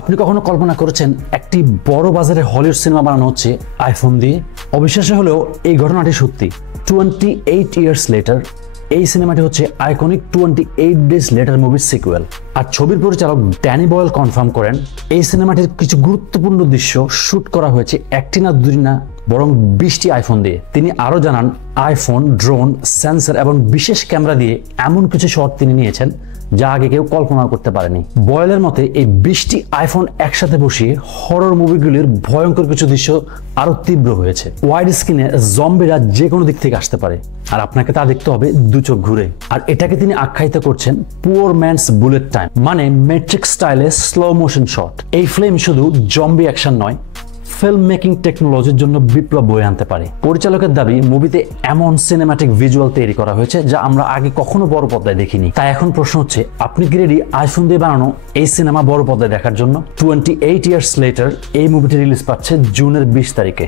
আপনি কখনো কল্পনা করেছেন একটি বড় বাজারে হলিউড সিনেমা বানানো হচ্ছে আইফোন দিয়ে? অবিশ্বাস্য হলেও এই ঘটনাটি সত্যি। 28 ইয়ার্স লেটার এই সিনেমাটি হচ্ছে আইকনিক 28 ডেজ লেটার মুভির সিকুয়েল। আর ছবির পরিচালক ড্যানি বয়েল কনফার্ম করেন এই সিনেমাটির কিছু গুরুত্বপূর্ণ দৃশ্য শুট করা হয়েছে একটি না দুটি না বরং 20টি আইফোন দিয়ে। তিনি আরও জানান আইফোন, ড্রোন, সেন্সর এবং বিশেষ ক্যামেরা দিয়ে এমন কিছু শট তিনি নিয়েছেন যা আগে কেউ কল্পনা করতে পারেনি। বয়েলের মতে এই 20টি আইফোন একসাথে বসিয়ে হরর মুভিগুলির ভয়ঙ্কর কিছু দৃশ্য আরো তীব্র হয়েছে। ওয়াইড স্ক্রিনে জম্বিরা যে কোনো দিক থেকে আসতে পারে আর আপনাকে তা দেখতে হবে দু চোখ ঘুরে। আর এটাকে তিনি আখ্যায়িত করছেন পুয়ার ম্যানস বুলেট টাইম, মানে ম্যাট্রিক্স স্টাইলে স্লো মোশন শট। এই ফিল্ম শুধু জম্বি অ্যাকশন নয়, ফিল্ম মেকিং টেকনোলজির জন্য বিপ্লব বয়ে আনতে পারে। পরিচালকের দাবি মুভিতে এমন সিনেম্যাটিক ভিজুয়াল তৈরি করা হয়েছে যা আমরা আগে কখনো বড় পর্দায় দেখিনি। তাই এখন প্রশ্ন হচ্ছে, আপনি কি রেডি আইফোন দিয়ে বানানো এই সিনেমা বড় পর্দায় দেখার জন্য? 28 ইয়ার্স লেটার এই মুভিটি রিলিজ পাচ্ছে জুনের 20 তারিখে।